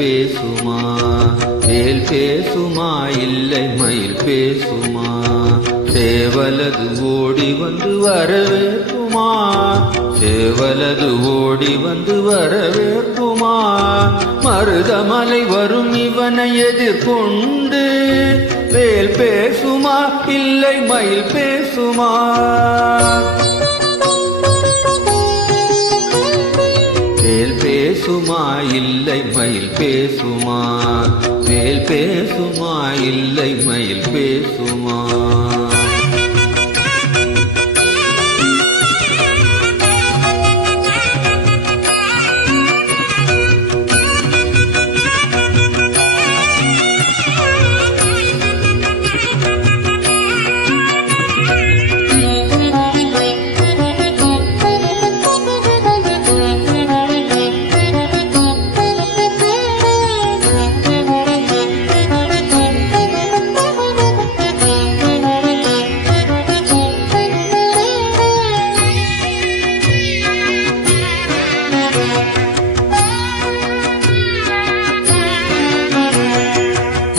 பேசுமா? வேல் பேசுமா இல்லை மயில் பேசுமா? சேவலது ஓடி வந்து வரவேற்குமா? சேவலது ஓடி வந்து வரவேற்குமா? மருதமலை வரும் இவனை எதிர்கொண்டு வேல் பேசுமா இல்லை மயில் பேசுமா? வேல் பேசுமா இல்லை மயில் பேசுமா? வேல் பேசுமா இல்லை மயில் பேசுமா?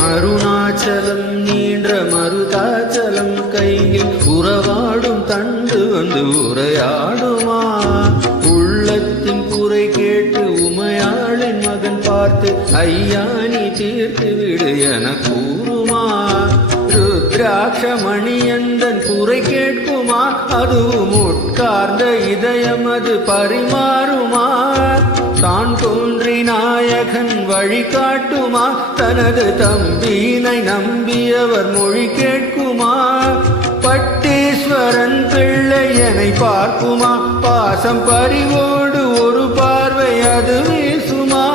அருணாச்சலம் நீண்ட மருதாச்சலம் கையில் உறவாடும் தண்டு வந்து உரையாடுமா? உள்ளத்தின் குறை கேட்டு உமையாளின் மகன் பார்த்து ஐயா நீ தீர்த்து விடு என கூறுமா? ருத்ராட்சமணி எந்தன் குறை கேட்குமா? அதுவும் உட்கார்ந்த இதயம் அது பரிமாறுமா? தான் தோன்றி நாயகன் வழி காட்டுமா? தனது தம்பியினை நம்பியவர் மொழி கேட்குமா? பட்டீஸ்வரன் பிள்ளையனை பார்க்குமா? பாசம் பறிவோடு ஒரு பார்வை அது வீசுமா?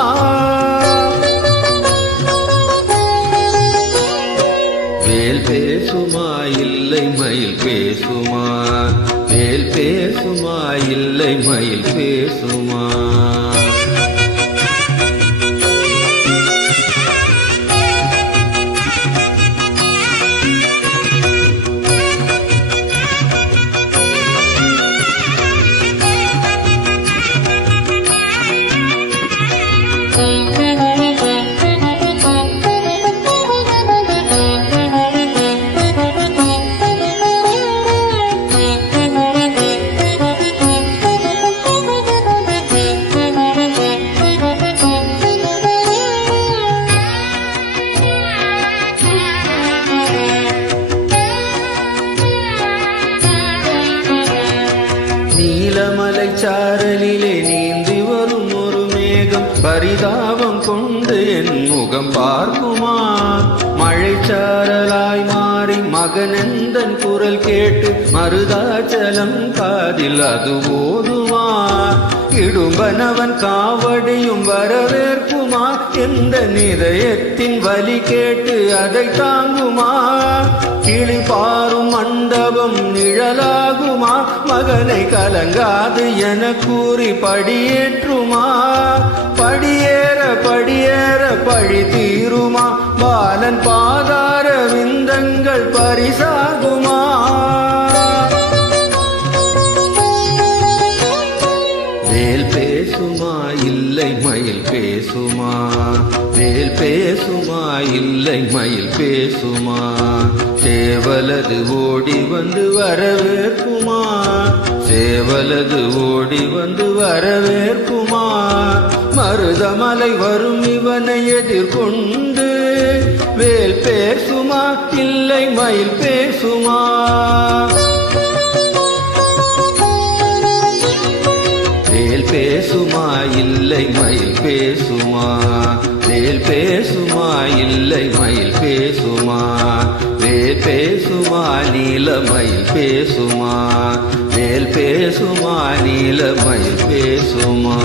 வேல் பேசுமா இல்லை மயில் பேசுமா? வேல் பேசுமா இல்லை மயில் பேசுமா? நீலமலை சாரலிலே நீந்தி வரும் ஒரு மேகம் பரிதாபம் கொண்டு என் முகம் பார்க்குமா? மழைச்சாரலாய் மாறி மகனெந்தன் குரல் கேட்டு மருதாச்சலம் காதில் அது ஓதுமா? இடும்பனவன் காவடியும் வரவேற்குமா? எந்த நிதயத்தின் வலி கேட்டு அதை தாங்குமா? கிளி பாரும் மண்டபம் நிழலாகுமா? மகனை கலங்காது என கூறி படியேற்றுமா? படியேற படியேற பழி தீருமா? பாலன் பாதார விந்தங்கள் பரிசாகுமா? வேல் பேசுமா இல்லை மயில் பேசுமா? வேல் பேசுமா இல்லை மயில் பேசுமா? சேவலது ஓடி வந்து வரவேற்குமா? சேவலது ஓடி வந்து வரவேற்குமா? மருதமலை வரும் இவனை எதிர்கொண்டு வேல் பேசுமா இல்லை மயில் பேசுமா? வேல் பேசுமா இல்லை மயில் பேசுமா? வேல் பேசுமா இல்லை மயில் பேசுமா? வேல் பேசுமா நீல மயில் பேசுமா? வேல் பேசுமா நீல மயில் பேசுமா?